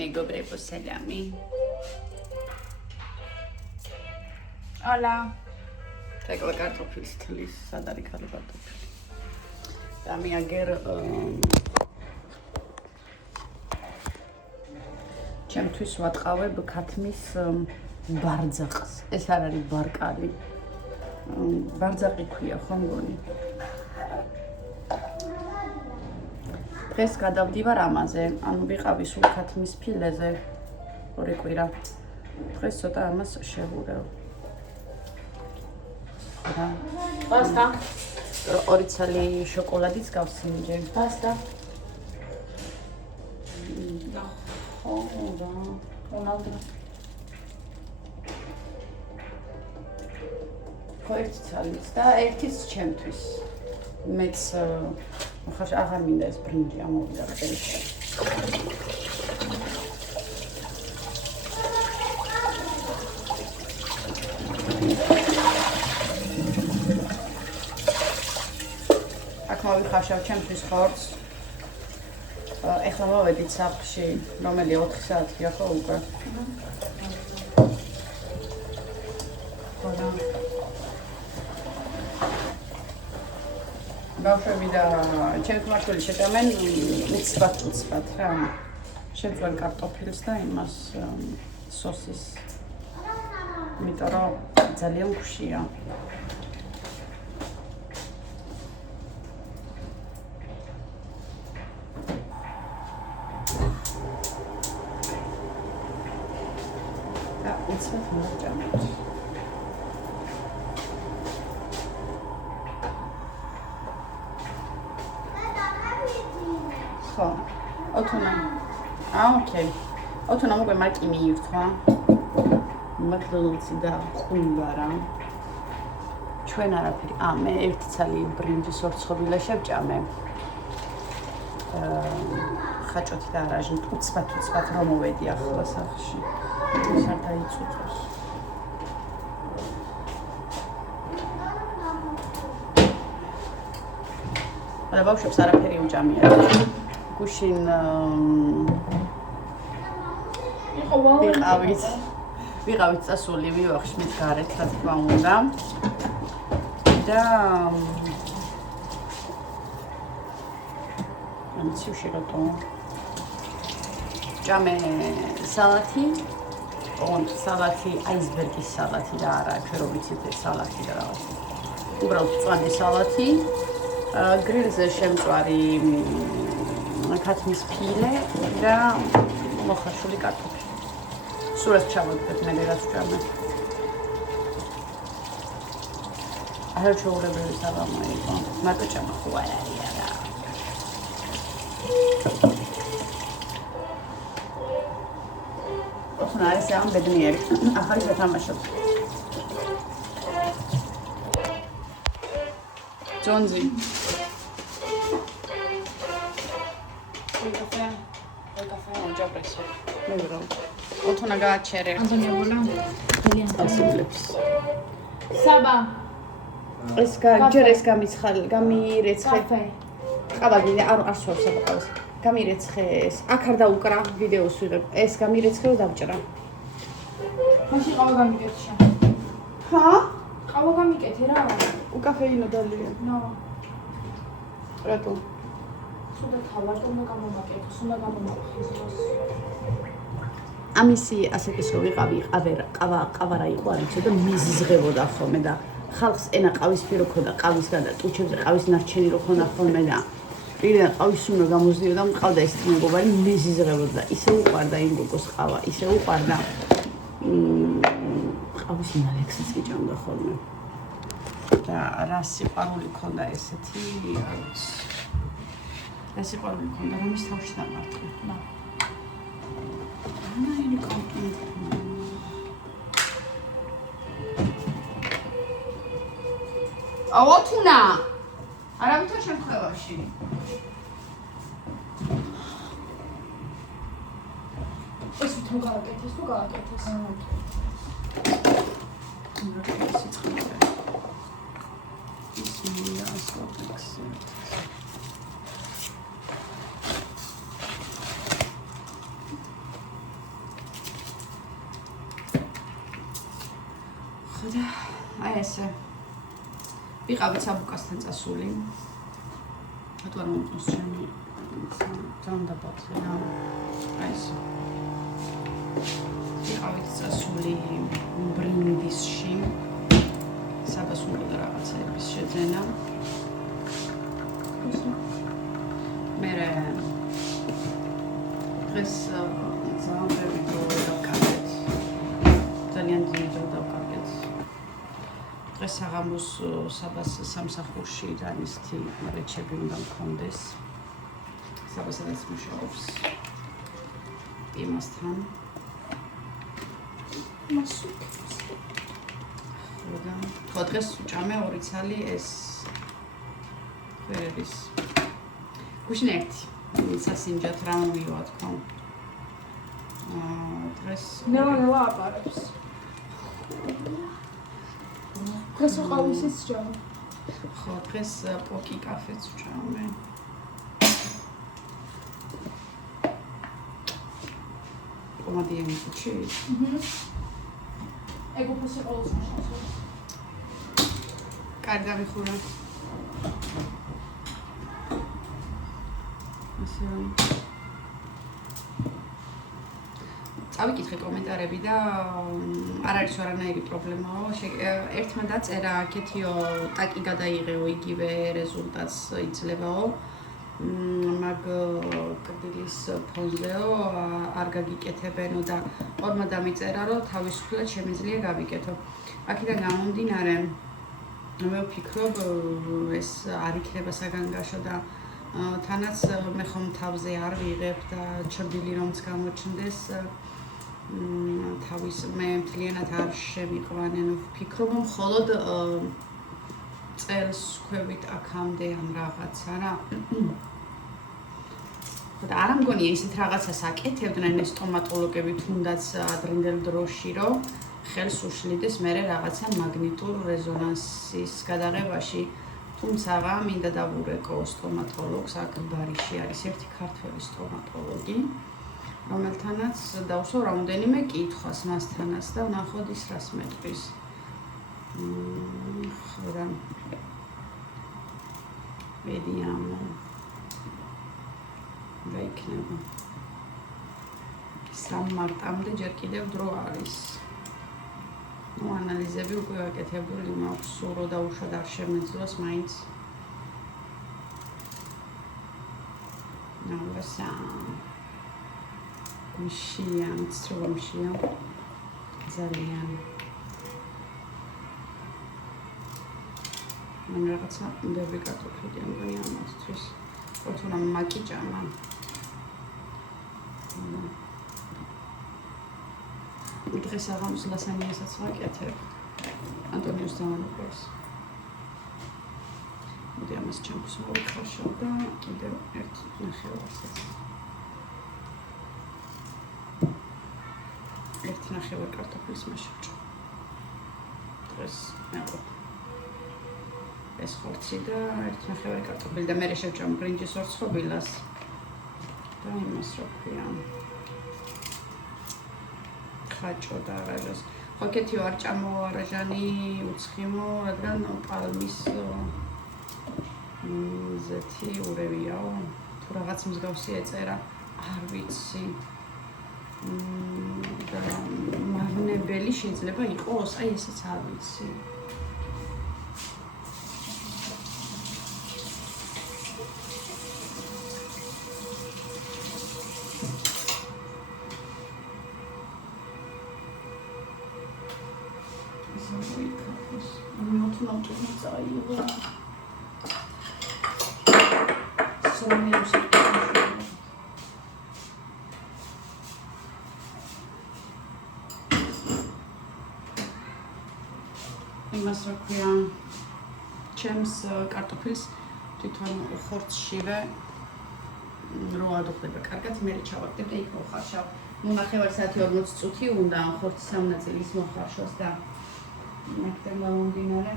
მეგობრებო, სალამი. Hola. Regla kartoffelis tlis, sad არის ქალი kartofeli. და მე აგერ ჩემთვის ვატყავებ ქათმის ბარძაყს. ეს არ არის ბარკალი. ბარძაყი ქვია ხო მგონი? დღეს გადავდივარ ამაზე, ანუ ვიყავი სულ ქათმის ფილეზე 2 კვირა. დღეს ცოტა ამას შევურევ. Pasta. 2 ცალი შოკოლადიც გავსინჯე. Pasta. ხო, და Ronaldo. ხო, 1 ცალიც და 1-იც ჩემთვის. მეც ხაშ აღარ მინდა ეს ბრინჯი ამოვიდა ხელში. აქ მოვიხარშავ ჩემთვის ხორცს. ეხლა მოვედით სახლში, რომელი 4 საათია ხო უკვე. ხოდა ბავშვები და ჩემს მართული შეტამენ უცბად რა. შეძვენ კარტოფილს და იმას სოსის. იმიტომ რომ ძალიან მქუშია. და უცბად მოვჭამეთ. ხო, ოთუნა. ოკეი. ოთუნა მოგვე მარკი მიირთვა. მაკდონალდსი და ყუნდა რა. ჩვენ არაფერი. მე 1 ცალი ბრინჯის ორცხობილა შევჭამე. ხაჭოთი და არაჟი უცბად რომ მოვედი ახლა სახლში. ის არ დაიწუწოს. და ბავშვებს არაფერი უჭამია. გუშინ ვიყავით წასული ვივახშმით გარეთ, რა თქმა უნდა. და ამცივში რატო ჭამე სალათი, სალათი, აისბერგის სალათი და არა, ჩვენ რო ვიცით ეს სალათი და რაღაც. უბრალოდ მწვანე სალათი, გრილზე შემწვარი ქათმის ფილე და მოხარშული კარტოფილი. სულაც ჩავაგდებ მე რაც ვჭამე. არ ჩაურებელი საღამო იყო. მარტო ჭამა ხო არ არის არა. ოთუნა ეს ამ ბედნიერი. ახალი სათამაშო. ჯონზი. Café. ჯაბრესო. მეგრო. ოთუნა გააჩერე. Antonio Bola. ასულებს. Saba. ეს ჯერ ეს გამირეცხე. Café. ყავაგი არ სვავს აბყავს. გამირეცხეს. აქ არ დაუკრა ვიდეოს ვიღებ. ეს გამირეცხე და დავჭრა. მაშინ ყავა გამიკეთე შენ. ჰა? ყავა გამიკეთე რა. უკაფეინო დალია. No. რატო? სუდა თავარ და გამომაკეთოს, უნდა გამომაკეთოს. ამისი ასეთის რო ვიყავი, ყავარა იყო, არ იცოდა მიზიზღებოდა ხოლმე და ხალხს ენა ყავისფრო ქონდა, ყავისგან და ტუჩებზე ყავის ნარჩენი რო ქონდა ხოლმე და პირიდან ყავის უნდა გამოზდიოდა, მყავდა ეს მეგობარი მიზიზღებოდა და ისე უყვარდა იმ გოგოს ყავა, ისე უყვარდა ყავის ნალექსიც იჭამდა ხოლმე. და რა სიყვარული ქონდა ესეთი, არ ვიცი. რა სიყვარული ქონდა, რომ ის თავში დამარტყა. Nein, kommt nicht. Ოთუნა! არავითარ შემთხვევაში. ეს თვითონ გააკეთეს თუ გააკეთეს? ხოდა აი ესე ვიყავით საბუკასთან წასული რატომ მომწონს ჩემი ძანდაბაძე რა აი ესე ვიყავით წასული ბრინდისში სადაც უნდა რაღაცების შეძენა მე დღეს ძალიან დიდი დრო დავკარგეთ დღეს საღამოს საბას სამსახურში განისთი რეჩები უნდა მქონდეს საბასაც მუშაობს იმასთან ხო დღეს უჭამე 2 ცალი ეს ვერების გუშინ ერთი სასინჯათ რა მოვივა თქო დღეს ნელა აპარებს დღეს ყავისიც ჯამ ხო დღეს პოკი კაფეც ვჭამე პომადიანი ხუჩი ეგოფოსი ყოველს მუშაობს კარგი გამიხურა წავიკითხე კომენტარები და არ არის არანაირი პრობლემაო. ერთმა დაწერა, კეთიო ტაკი გადაიღეო, იგივე რეზულტატს იძლევაო. მაგ კბილის ფონზეო არ გაგიკეთებენო და ორმა დამიწერა, რომ თავისუფლად შემიძლია გავიკეთო. აქედან გამომდინარე, მე ვფიქრობ, ეს არ იქნება საგანგაშო და თანაც მე ხომ თავზე არ ვიღებ და ჩრდილი რომც გამოჩნდეს თავის მე მთლიანად არ შემიყვანენ ვფიქრობ მხოლოდ წელს ქვევით აქამდე ამ რაღაცა რა და არ მგონია ისეთ რაღაცას აკეთებდნენ ეს სტომატოლოგები თუნდაც ადრინდელ დროში რომ ხელს უშლიდეს მე რაღაცა მაგნიტურ რეზონანსის გადაღებაში თუმცა მინდა დავურეკო სტომატოლოგს აქ ბარიში არის ერთი ქართველი სტომატოლოგი რომელთანაც დავსვა რამდენიმე კითხვას მასთანაც და ვნახოთ ის რას მეტყვის ხოდა მედიამ ვეიქნება 3 მარტამდე ჯერ კიდევ დრო არის ну анализები უკვე გაკეთებული მაქვს სურო და უშად არ შემეძლოს მაინც ნავასა მშია მცრომშია ძალიან მან რაღაცა ბევრი კარტოფილი ამგონია ამისთვის ოთუნა მაკიჭამა დღეს აღამს ლასანიასაც ვაკეთებ ანტონიოს დამანუყურს მოდი ამას ჩემს მოვიხარშავ და კიდევ ერთ ნახევარსაც ერთ ნახევარ კარტოფილის მაშავჭ დღეს მეყო ეს ხორცი და ერთ ნახევარი კარტოფილი და მე შევჭამ ბრინჯის ორცხობილას და იმას რო ქვია ხაჭო და რაჟას ხო კეთიო არ ჭამო არაჟანი უცხიმო რადგან პალმის ზეთი ურევიაო თუ რაღაც მსგავსი ეწერა არ ვიცი და მაგნებელი შეიძლება იყოს აი ესეც არ ვიცი იმას რა ქვია ჩემს კარტოფილს თვითონ ხორცშივე რო ადუხდება კარგად მე ჩავაგდებ და იქ მოხარშავ ნუ ნახევარი საათი 40 წუთი უნდა ხორცის სამ ნაწილის მოხარშოს და მაგდენ მომდინარე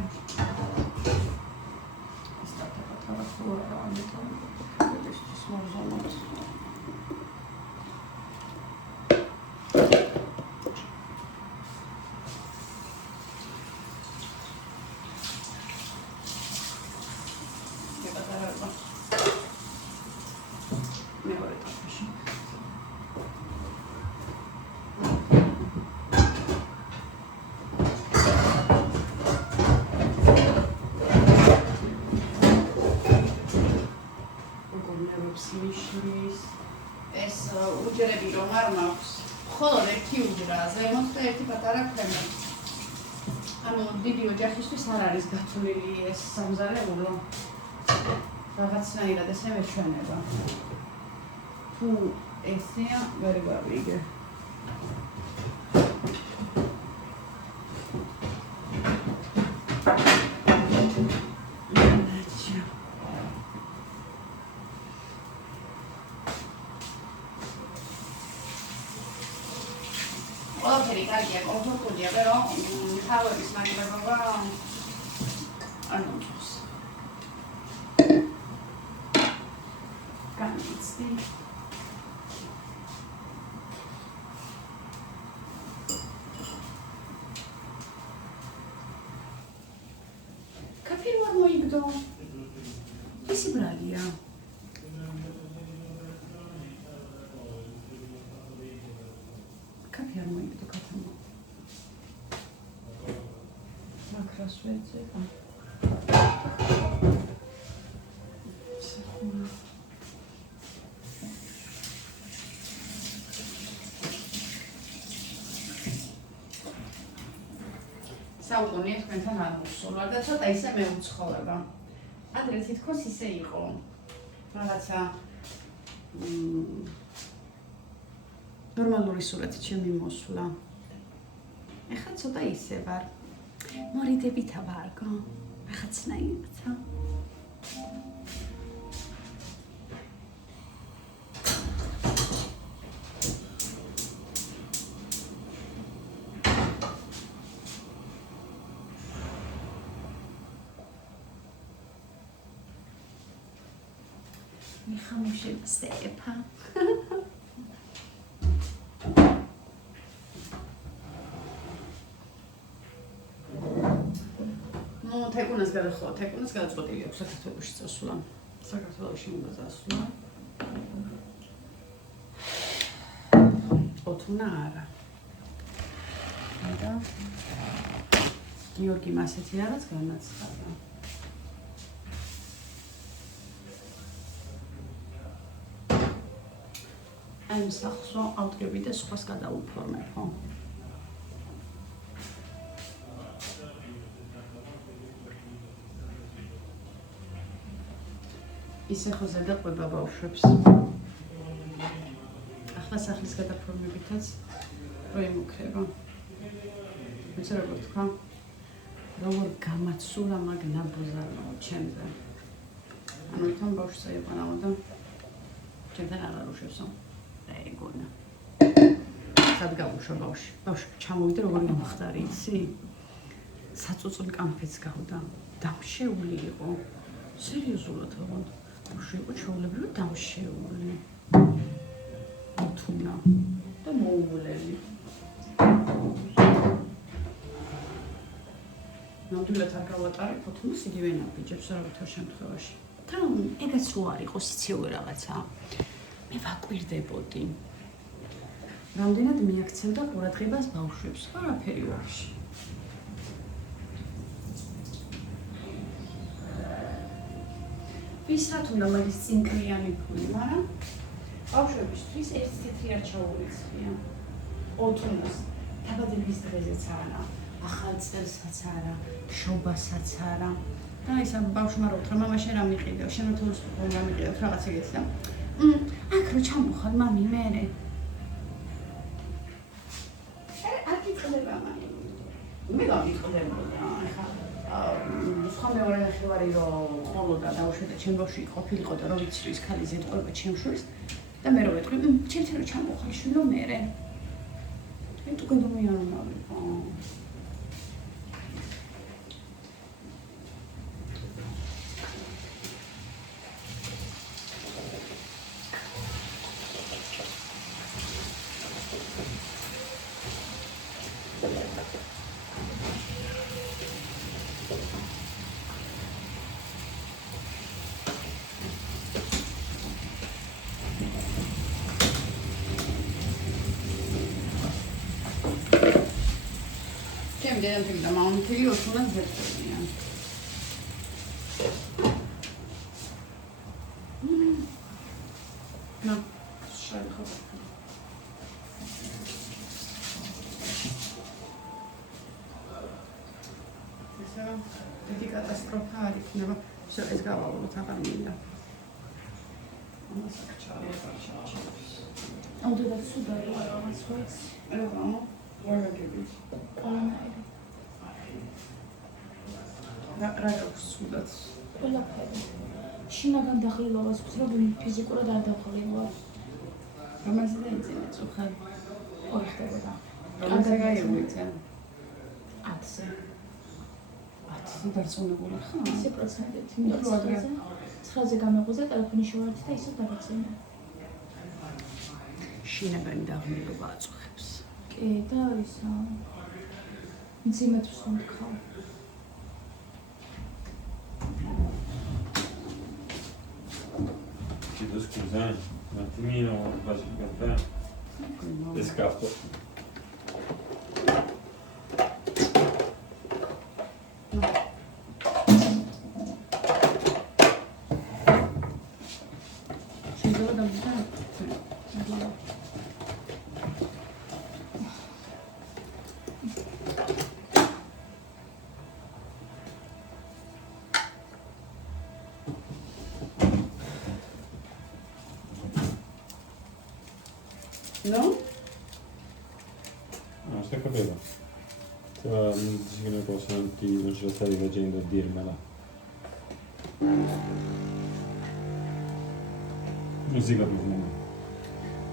ჯერები რომ არ მაქვს. მხოლოდ ერთი უძრა, ზემოთ და ერთი პატარა ქვემოთ. ანუ დიდი ოჯახისთვის არ არის გათვლილი ეს სამზარეულო. რაღაცნაირად ესე მეჩვენება. თუ ესეა, ვერ გავიგე. ყველაფერი კარგია, კომფორტულია, მაგრამ თავების მაგიბრობა არ მომწონს. განიცდი. კაფე რო არ მოიგდო? ისი ბრალია? კაფე არ მოიგდო კათამო. მაქრას ვეძება. საუკუნე თქვენთან არ მოსულა და ცოტა ისე მეუცხოვება. ადრე თითქოს ისე იყო. რაღაცა ნორმალური სურათი ჩემი მოსულა. ეხლა ცოტა ისე ვარ. მორიდებითა ვარგო. რაღაცნაირად. მიხამუშე სტეფა. თეკუნას გადახვა, თეკუნას გადაწყვეტილი აქვს საქართველოში წასვლა. საქართველოში უნდა წასვლა. ოთუნა არა. და გიორგი მასეთი რაღაც განაცხადა. აი მსახსო ავდგები და სხვას გადაუფორმებო. ისე ხო ზედაყვება ბავშვებს. ახლა სახლის გადაფორმებითაც რო იმუქრება. ვიცი როგორ თქვა? როგორ გამაცულა მაგ ნაბოზარაო ჩემზე. ანუ თან ბავშვს აიყვანაო და ჩემთან აღარ უშვებსო. ეგონა. სად გავუშვა ბავშვი? ბავშვი ჩამოვიდა როგორ გამახტარი, იცი? საწუწული კამფეც გავდა. დამშეული იყო. სერიოზულად ვაღოთ. ბავშვი იყო ჩვეულებრივად დამშეული. ოთუნა და მოუვლელი. ნამდვილად არ გავატარებ ოთუნას იგივე ნაბიჯებს არავითარ შემთხვევაში. თან ეგაც რო არ იყოს იცეუე რაღაცა. მე ვაკვირდებოდი. რამდენად მიაქცევდა ყურადღებას ბავშვებს, არაფერი ვაფშე. ვისრათ უნდა მაგის წინკლიანი ფული, მაგრამ ბავშვებისთვის ეს თეთრი არ ჩაურიცხია. ოთუნას დაბადების დღეზეც არა, ახალ წელსაც არა, შობასაც არა. და ის ბავშვმა რო უთხრა, მამა შენ რა მიყიდო, შენ თავს რა მიყიდო, რაღაც ეგეთი და აქ რო ჩამოხარ მამი მერე. არ გიწყდება მაინც. მე გამიწყდებოდა, ახლა სხვა მეორე ნახევარი რო ყოლოდა დაუშვედა ჩემ ბავშვი ყოფილიყო და რო ვიცი რომ ის ქალი ზედყვება ჩემ შვილს და მე რო ვეთქვი, ჩემთან რო ჩამოხარ შვილო მერე. მე თუ გადამიანავიყო. დედამთილი და მამამთილი ოთუნას ზერწებიან. ნა, შენ ხო? დიდი კატასტროფა არ იქნება. ეს გავალოთ აღარ მინდა. ამას ჩაჩერებს. აუდიტორ სუდარი რაღაც ვაც. რა გიგებს? რა გაქვს სუდაც? ყველაფერი. შინაგან დახილებას ვწრობ ფიზიკურად არ დახილება. რომელზე დაიძინე წუხად? ორი ხდება. რომელზე გაიღვიძე? 10-ზე. 10-ზე დარწმუნებული ხარ? 100%. იმიტომ 9-ზე გამეღვიძე ტელეფონი შევარდი და ისე დაგეცემა. შინაგანი დაღმილობა აწუხებს. კი და ისა მძიმედ ვსუნთქავ. Dos cousins, Martini, on va se faire escarpe. No? No, sta capendo. Dici che ne possono non ce la stai facendo a dirmela. Non si capisce nulla.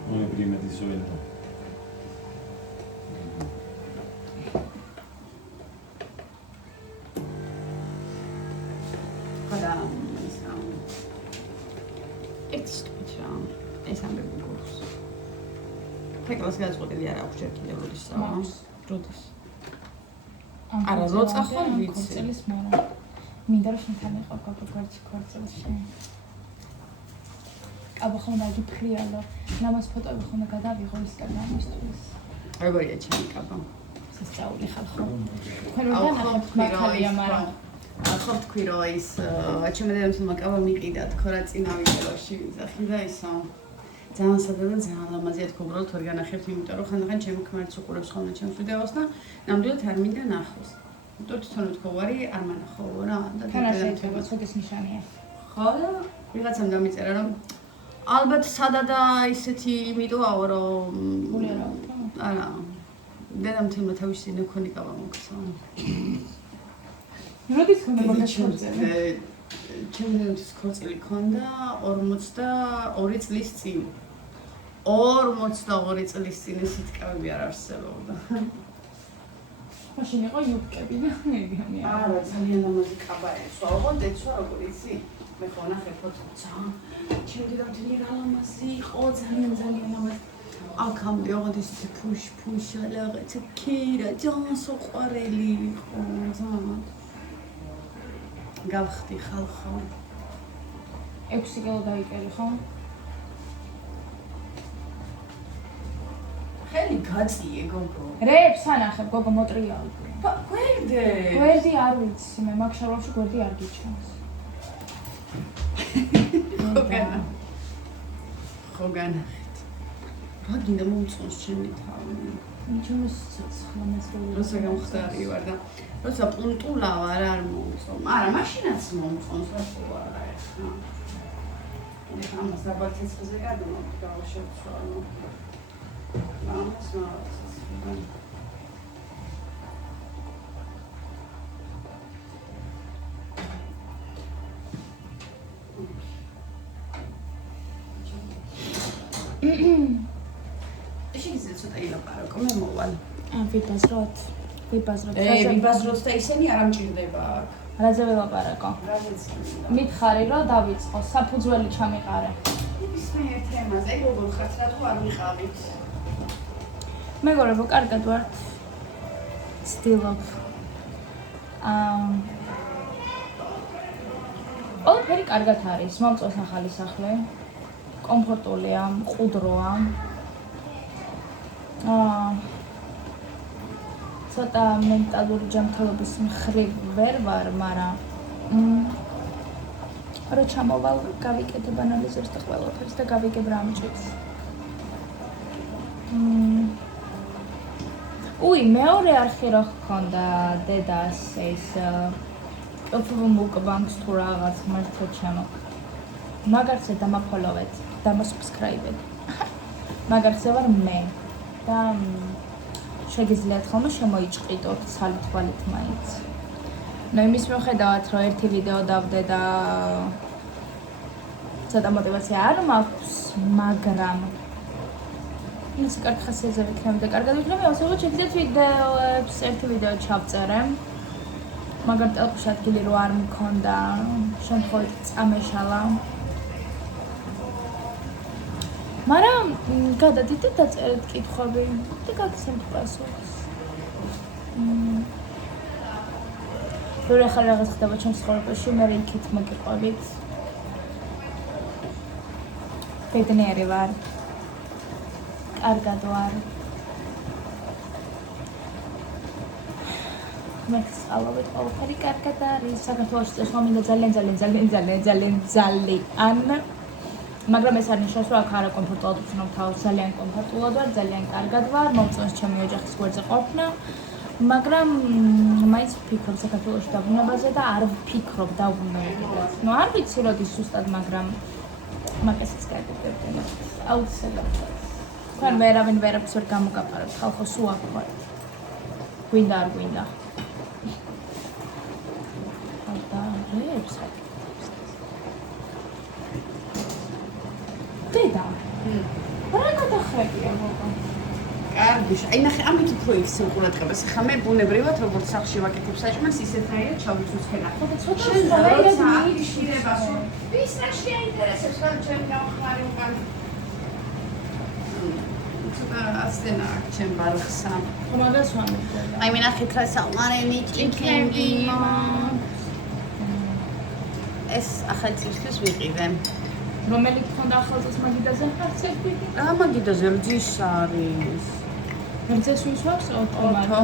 Non è prima di solito. Guarda, it's stupid. ეს ამბები გულს. ფეკლას გადაწყვეტილი არ აქვს ჯერ კიდევ როდის საუბრობ. როდის? არა, როცა ხარ ვიცი. წელის მარა. მინდა რომ შენთან იყავ გოგოგვერდში ქორწილში. აბა ხომ დაგიფრიალო. ნამას ფოტოები ხომ გადავიღო ინსტაგრამისთვის. როგორია ჩემი კაბა? სასწაული ხარ ხო? თქვენ რა ნახებთ მართალია, მაგრამ ხო თქვი რომ ის ჩემი დედამისმა კაბა მიყიდა თქო რა წინა ვიდეოში ვიძახი და ისა ძალიან სადა და ძალიან ლამაზია თქო უბრალოდ თორე განახებთ იმიტომ რომ ხანდახან ჩემი ქმარიც უყურებს ხოლმე ჩემს ვიდეოს და ნამდვილად არ მინდა ნახოს. იმიტომ თვითონ თქო ვარი არ მანახო რა და თანაშეწება ცოტის ნიშანია. ხო და ვიღაცამ დამიწერა რომ ალბათ სადა და ისეთი იმიტოაო რომ არა დედამ თემა თავისი ნექონი კაბა მოგცა. როდის ხომ მოგეჩვენე? ჩემი დედამისის ქორწილი ქონდა 42 წლის წინ. 42 წლის წინ ეს სიტყვები არ არსებობდა. მაშინ იყო იუბკები და მეგონი. არა, ძალიან ლამაზი კაბა ეცვა. ოღონდ ეცვა როგორ იცი? მე ხო ნახე ფოტო ძალიან. ჩემი დედამთილი რა ლამაზი იყო, ძალიან ლამაზი. აქამდე ოღონდ ის ფუშ რაღაცა ქირა, ძალიან სოყვარელი იყო, ძალიან. გავხდი ხალხო. 6 კილო დაიკელი ხო? ხელი გაწიე გოგო. რეებს ანახებ გოგო მოტრიალ. გვერდე. გვერდი არ ვიცი მე მაგ შალავში გვერდი არ გიჩვენს. ხო განახეთ. რა გინდა მომწონს ჩემი თავი. ნიჩომის ცხრამასწლოვანი. როცა გამხდარი ვარ და როცა პუნტულა ვარ არ მომწონს. არა, მაშინაც მომწონს რა ვარ ახლა. ეხლა ამას დაბალ ცეცხლზე გადმოვიდე გავაშევცვალო. ამას მააცის. შეიძლება ცოტა ილაპარაკო, მე მოვალ. ვიბაზროთ. ვიბაზროთ და ისინი არ ამჭირდება. რაზე ველაპარაკო? რაზეც. მითხარი რომ დავიწყო, საფუძველი ჩამიყარე. ისმე თემაზე, როგორ ხართ, რატო არ მიყავით? მეგობრებო, კარგად ვართ. ცდილობ. ყველაფერი კარგად არის, მომწონს ახალი სახლი. კომფორტულია, მყუდროა. ცოტა მენტალური ჯანმრთელობის მხრივ ვერ ვარ, მაგრამ რა ჩამოვალ, გავიკეთებ ანალიზებს და ყველაფერს და გავიგებ რა ამჭირს. მეორე არხი რო ჰქონდა დედას ეს მუკბანგს თუ რაღაც მართლა ჩემო. მაგარზე დამაფოლოვეთ, დამასუბსკრაიბეთ. მაგარზე ვარ მე და შეგიძლიათ ხოლმე შემოიჭყიდოთ სალით-ვალით მაინც. ნუ იმის მიუხედავად, რომ ერთი ვიდეო დავდე და ცოტა мотивация არ მაქვს, მაგრამ ის კარგი ხასიათზე ვიქნები და კარგად ვიქნები, ასე რომ შეგიძლიათ ვიდეოებს ერთი ვიდეო ჩავწერე. მაგრამ ტელეფონში ადგილი რო არ მქონდა, შემთხვევით წამეშალა. მაგრამ გადადით და დაწერეთ კითხვები და გაგცემთ პასუხს. რო ახლა რაღაც ხდება ჩემს ცხოვრებაში, მე იქით მოგიყვებით. ბედნიერი ვარ. კარგად ვარ. მე სწავლობთ ყველაფერი კარგად არის. საქართველოში წესვა მინდა ძალიან. მაგრამ ეს არ ნიშნავს, რომ აქ არა კომფორტულად ვცნობ თავს, ძალიან კომფორტულად ვარ, ძალიან კარგად ვარ, მომწონს ჩემი ოჯახის გვერდზე ყოფნა. მაგრამ მაინც ვფიქრობ საქართველოში დაბრუნებაზე და არ ვფიქრობ დაბრუნებაზე. ნუ არ ვიცი როდის ზუსტად, მაგრამ მაგასაც გადაგდებოდი. აუცილებლად. თქვენ ვერავინ ვერაფერს ვერ გამოგაყარებთ, ხალხო სულ აქ ვართ. გვინდა არ გვინდა. დედა. რა გადახრებია მოგო? კარგი, აი ნახე, ამით უფრო იხსენ ყურადღებას. ახლა მე ბუნებრივად როგორც სახში ვაკეთებ საჭმელს, ისეთნაირად ჩავიწუხე ნახე. ცოტა შენ ზღერები მიიშირებას, ვის რა შეინტერესებს, რომ ჩემ გავხმარი უკან. ცოტა ასენა ჩემ ბარხსა. მაგას ვამბობ. აი მე ნახეთ რა სამარენი ჭიქები. ეს ახალ წიგნს ვიყიდე. რომელი გქონდა ახალწელს მაგიდაზე ხარცები? რა მაგიდაზე რძის არის. რძეს ვისვავს ოთო.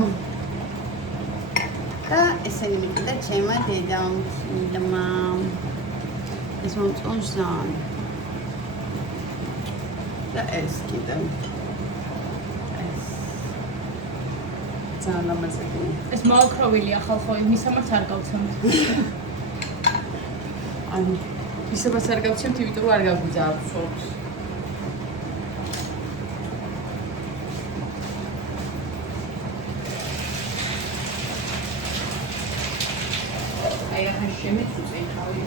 და ესენი მიყიდა ჩემმა დედამ, მიდმა. ეს მომწონს ძალიან. და ეს კიდე. ძალიან ლამაზები. ეს მოოქროვილია ხალხო, მისამართს არ გავცემთ. ანუ ისებას არ გავცემთ, იმიტომ რომ არ გაგვიძარცვოთ. აი ახლა შემეწუწე ხავი.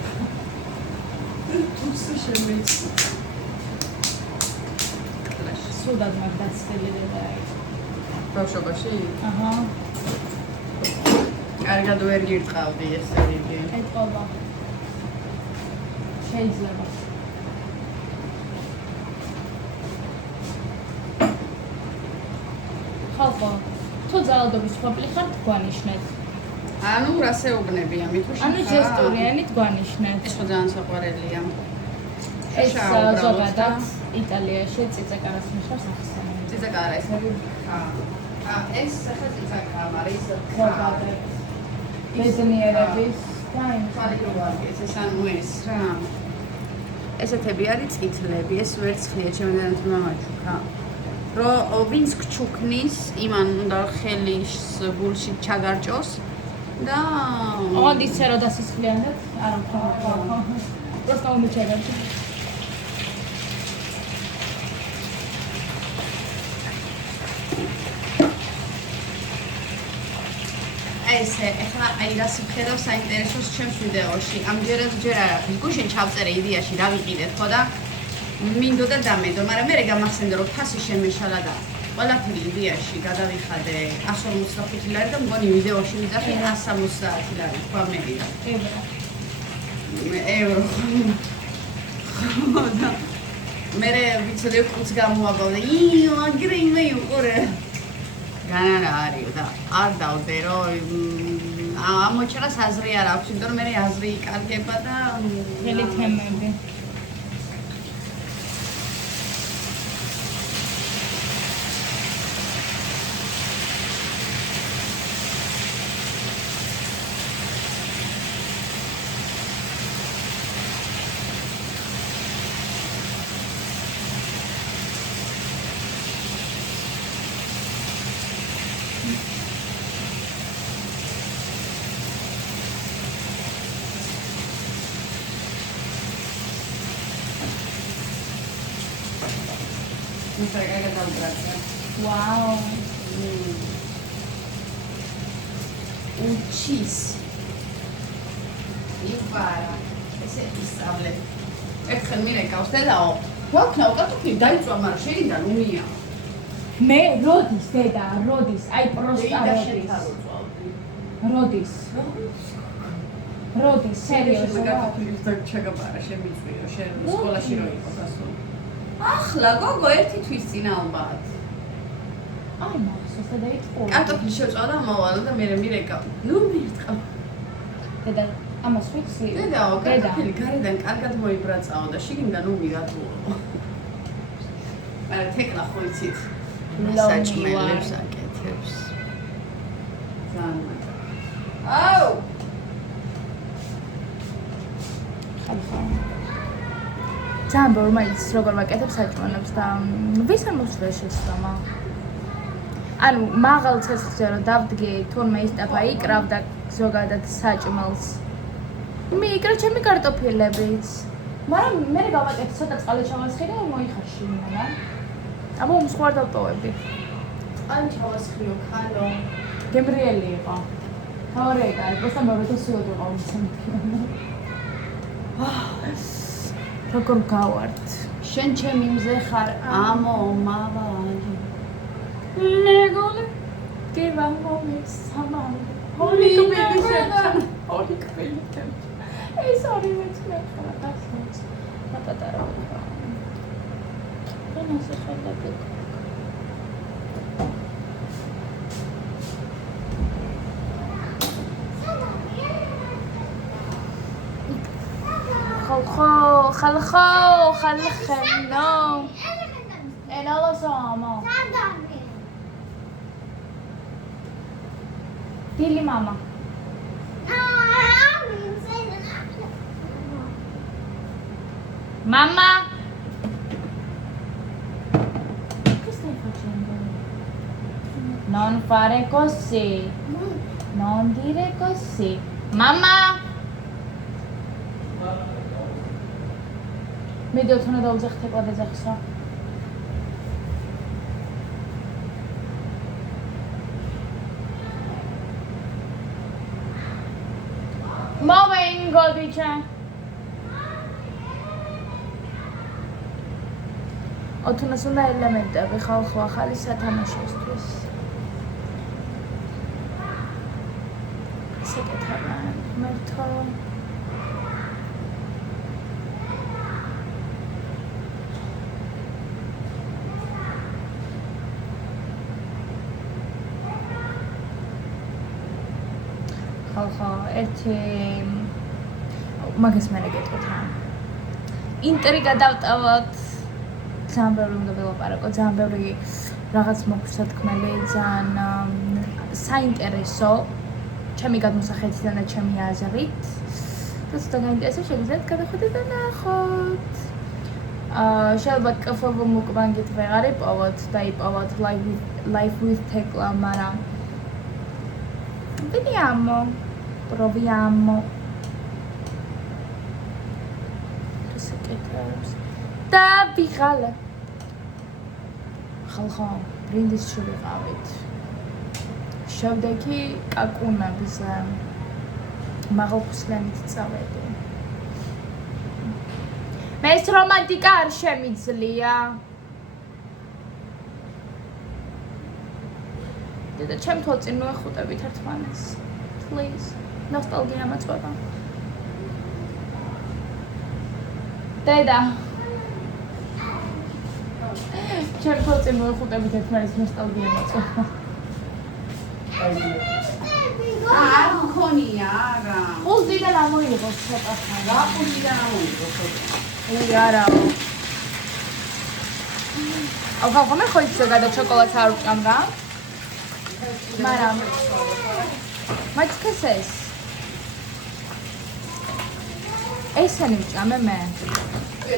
თუსი შემეწუწე. სულად მაგდაცილი და აი. ბავშვობაში? აჰა. კარგად ვერ გირტყავდი ესე იგი. ეთყობა. შეიძლება. ხალხო, თუ ძალადობის ყოფილი ხართ, გვანიშნეთ. ანუ რასეუბნები ამით რომ ანუ ჟესტურიანით გვანიშნეთ. ეს ხო ძალიან საყვარელია. ეს ზოგადად იტალიაში წიწაკარას ნიშნავს ახსენებს. წიწაკარა ეს არის ხა. ეს სახე წიწაკარა, მაგრამ ის ზოგადად ბედნიერების და იმ ხალხი ეს ანუ ეს რა. ესეთები არის წითლები, ეს ვერცხლია ჩემთან მამაჩუკა. რომ ვინც გჩუქნის, იმან უნდა ხელის გულში ჩაგარჭოს და ოღონდ ისე რომ დასისხლიანად არ მქონდა. просто უმჩაგარჭო. ესე, ეხლა აი რას ვხედავ საინტერესოს ჩემს ვიდეოში. ამჯერად ჯერ არა, გუშინ ჩავწერე იდეაში რა ვიყიდეთ, ხო და მინდოდა დამედო, მაგრამ მე გამახსენდა რომ ფასი შემეშალა და ყველაფერი იდეაში გადავიხადე 155 ლარი და მგონი ვიდეოში ვიძახე 170 ლარი, თქვა მერია. ევრო. და მე ვიცოდი კუც გამოაბავდა. აგრე იმე იყურე. განარა არის და არ დავდე რომ ამოჭრას აზრი არ აქვს, იმიტომ რომ მე აზრი იკარგება და ხელი თემები. შეშორე კაი გადაუბრალია. ვაუ. უჩის. იფარა. ესე ისწავლე. ერთხელ მირეკავს დედაო. ვაქნა უკატოფი დაიწვა, მაგრამ შეგინდა ნუმია. მე როდის დედა, როდის? აი პროსტა როდის? როდის? როდის? სერიოზულად? მაგათი ჩაგაბარა შემიწვიო, შენ სკოლაში რო იყო გასულ. ახლა გოგო ერთი თვის წინ ალბათ. აი მაგას და დაიწყო. კარტოფილი შევწვა მოვალო და მე მირეკავ. ნუ მირტყავ. დედა ამას ვიცი? დედაო, კარტოფილი გარედან კარგად მოიბრაწაო და შიგნიდან უმირატუო. მაგრამ თეკლა ხო იცით? საჭმელებს აკეთებს. ძალიან. აუ! ძალიან ბევრი მაინც როგორ ვაკეთებ საჭმელებს და ვის არ მოსწრე შესწამა. ანუ მაღალ ცეცხლზე რომ დავდგე, თურმე ისტაფა იკრავ და ზოგადად საჭმელს. მიიკრა ჩემი კარტოფილებიც. მაგრამ მე გავაკეთე ცოტა წყალი ჩავასხირე და მოიხარში მარა. აბა მსხვარ დავტოვები. ან ჩავასხიო ხანო. გემრიელი იყო. თავარი კარი, просто მეორე თუ სულ იყო მცემთქი. როგორ გავართ? შენ ჩემი მზე ხარ ამო მავალი. ლეგოლი გივა მომის სამალი. ორი კბილი ეს ორი მეცნე ხარ დასმოც. პატარა. ენასე ხელები. ხალხო ენალოსამა დილი მამა მამა non fare così non dire così mamma მე დიოთონა დაუძახთე კვადეძახსა მოვენგო დიჩა ოთუნას უნდა ელემენტები ხალხო ახალი სათამაშოსთვის საკეთება მერთო ხალხო ერთი მაგას მე გეტყვით რა ინტრიგა დავტავოთ ძალიან ბევრი უნდა ველაპარაკო ძალიან ბევრი რაღაც მოგვს სათქმელი ძალიან საინტერესო ჩემი გადმოსახედიდან და ჩემი აზრით და ცოტა გაინტერესებს შეგიძლიათ გადახვიდეთ და ნახოთ შეიძლება კაფე მუკბანგით ვეღარ იპოვოთ და იპოვოთ live with Tekla მაგრამ proviamo და ვიღალე ხალხო ბრინდის შევიყავით შევდეგი კაკუნების მაღალფუსლიანით წავედი მე ეს რომანტიკა არ შემიძლია და ჩემ თვალწინ მოეხუტებით ერთმანეთს please ნოსტალგია მოწვევა დედა ჩემ თვალწინ მოეხუტებით ერთმანეთს ნოსტალგია მოწვევა არ მქონია რა უზიდან ამოიღო ცოტა ხანდა უზიდან ამოიღო ой არაო ახლა მე ხო იცი გადა შოკოლადს არ უჭამ რა მაგრამ მაჩქესეს ესენი ვჭამე მე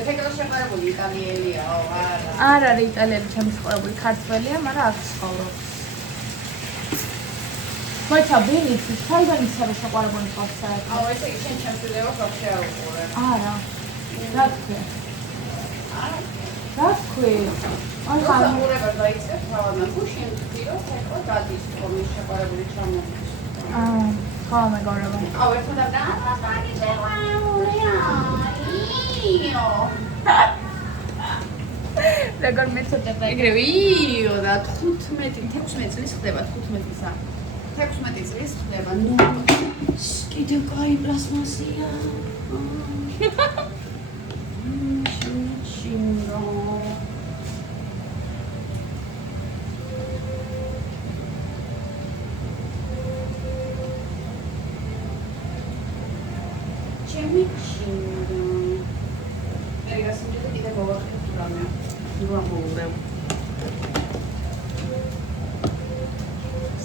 თეკლა შეყარებული იტალიელიაო არა არ არის იტალიელი ჩემი შეყარებული ქართველია მაგრამ აქ ცხოვრობს მოიცა ბინიც თაივანის არა შეყარებული ყავს საერთოდ აუ ესე იგი შენ ჩემს ვიდეოს ვაფშე არ უყურე არა რა თქვი რა თქვი? ან ხალხურება დაიწყებს თავადან გუშინ ვთქვიო თეკო დადის კომის შეყარებული ჩამოდის ხალხ მეგობრებო აუ ერთად და ამასანი ზევაულია იო როგორ მეცოდეთ ეგრევე იო და 16 წლის ხდება 15 წლის ხდება ნუ კიდევ კაი პლასმასია შინრო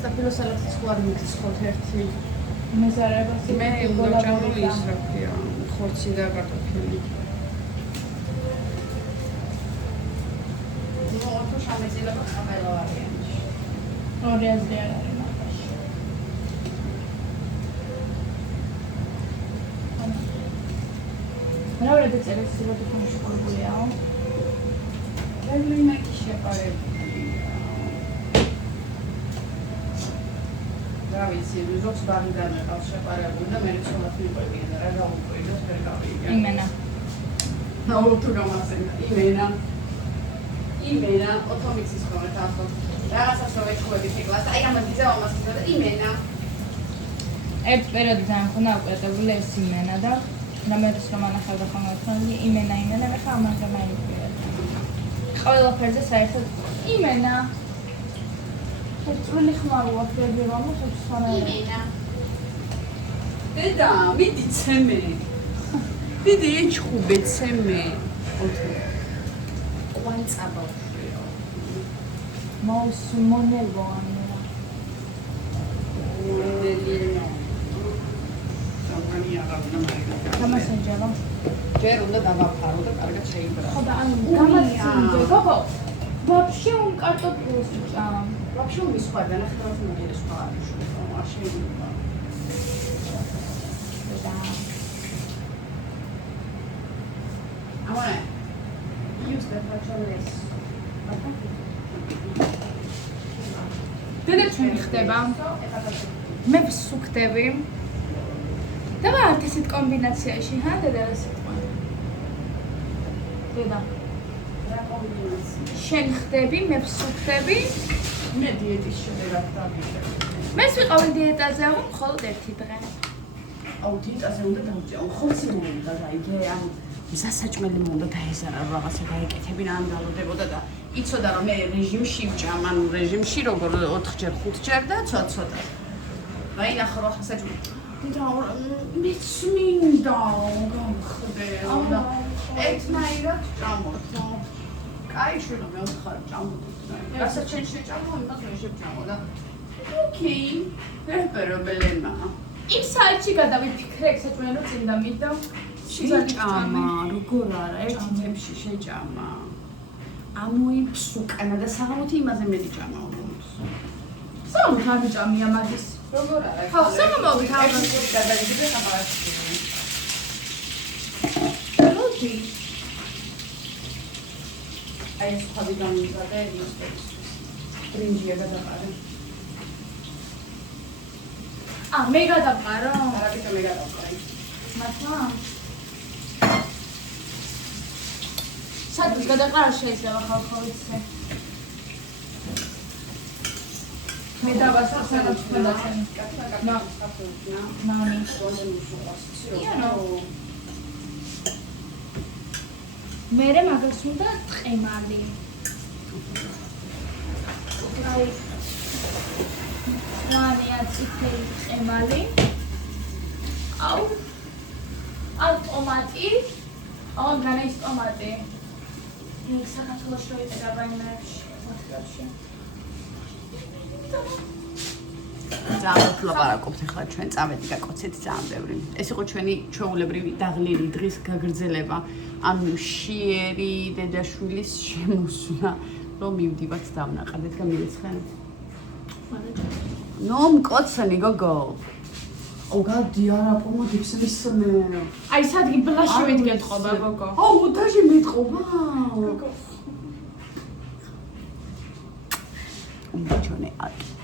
Stapilosalatis ხوارმიქის ხოთერთი მეზარებას მე გოლაჭამო ისრაფია ხორცი და კარტოფილი ნუ ოთო შამეცილება ხაბელა ვარიანტში 200 არ არის მაგაში რა ვარ დაწერეს სილოთი ხომში ყურებულიაო რეგლიმენტი შეყარებული რა ვიცი, ზოგს ბაღიდან ყავს შეყარებული და მე ცოლად მიყვებიან და რა გაუყვირდეს ვერ გავიგე. იმენა. აუ თუ გამასენა, იმენა, ოტომიცის ხოლმე თახო. რაღაცას რო ვეჩხუბებით ეკლას, აი ამას იზა ამას იზა და იმენა. ერთ პერიოდი ძალიან მქონდა აკვირტებული ეს იმენა და რამერს რომ ანახავდა ხოლმე თქონი იმენა მე ხა ამაზე მაიყვირა. ყველაფერზე საერთოდ იმენა წვრილი ხმაროა ფრები რომ მოსწონა იმენა დედა მიდი ცემე დიდი ეჩხუბე ცემე ოთო ყვანცა ბავშვია მაუს მონელო ანელა მონელინო სამანია გამასენჯერო ჯერ უნდა დავაფარო და კარგად შეიბრა ხო და ანუ გამასენჯე გოგო вообще он картофель сучам вообще он სხვა და ნახევარ მოგերը სხვა არის არ შეიძლება და ამორე use the factories დედა ჩვენი ხდება მე ვსუქდები და ვარ ესეთ კომბინაციაში ჰა დედა რა სიტყვა დედა შენ ხდები, მე ვსუქდები, მე დიეტის შედეგად დავიწყე. მეც ვიყავი დიეტაზე, აღარ მხოლოდ ერთი დღე. აუ დიეტაზე უნდა დავჭიო, ხორცი მომდა და იგე ამ სასაჭმელი მომდა დაეზარა რაღაცა გაეკეთებინა ამ დალოდებოდა და იცოდა რომ მე რეჟიმში ვჭამ, ანუ რეჟიმში როგორ 4ჯერ 5ჯერ და ცოტა. აი ნახო რა სასაჭმელი. და მეც მინდა გამხდე. ერთნაირად ჭამოთ. კაი შვილო მე ვხარ ჭამოთ. რასაც შენ შეჭამო, იმას მე შევჭამო და ოკეი, პერპერობელენა. იმ საერთში გადავიფიქრე, საჭმელი რომ წინ დამიდა. შეჭამა, როგორ არა, ერთ თემში შეჭამა. ამოიფს უკანა და საღამოთი იმაზე მე დიჭამა όμως. საღამოთ არ მიჭამია მაგის. როგორ არა? ხო, საღამოთი თავად გადაგიდე ხაბარში. როდი აი ეს ხაბი გამიზადე ისწრებს. ბრინჯია გადაყარე. მე გადავყარო? არაბიკა მე გადავყარე. მართლა? სადღაც გადაყარა შეიძლება ხალხოვიცე. მე დავასწრებ სადაც გადაცემი. ნამი. მერე მაგას უნდა ტყემალი. აი სვანია წითელი ტყემალი. აუ ტომატი. აუ განაის ტომატი. იქ საქართველოს რო იწერა ბაინერში, საქართველოში. ძალიან ლაპარაკობთ ახლა ჩვენ წავედი გაკოცეთ ძალიან ბევრი. ეს იყო ჩვენი ჩვეულებრივი დაღლილი დღის გაგრძელება. ანუ შიერი დედაშვილის შემოსვლა, რომ მივდივართ დავნაყადეთ და მივეცხენ. ნო მკოცენი გოგო. ოღადი არა პომადებს მისმე. აი სადგი ბლაში ვიდგეთ ხობა გოგო. აუ დაჟე მეტყობა. Buon bacione.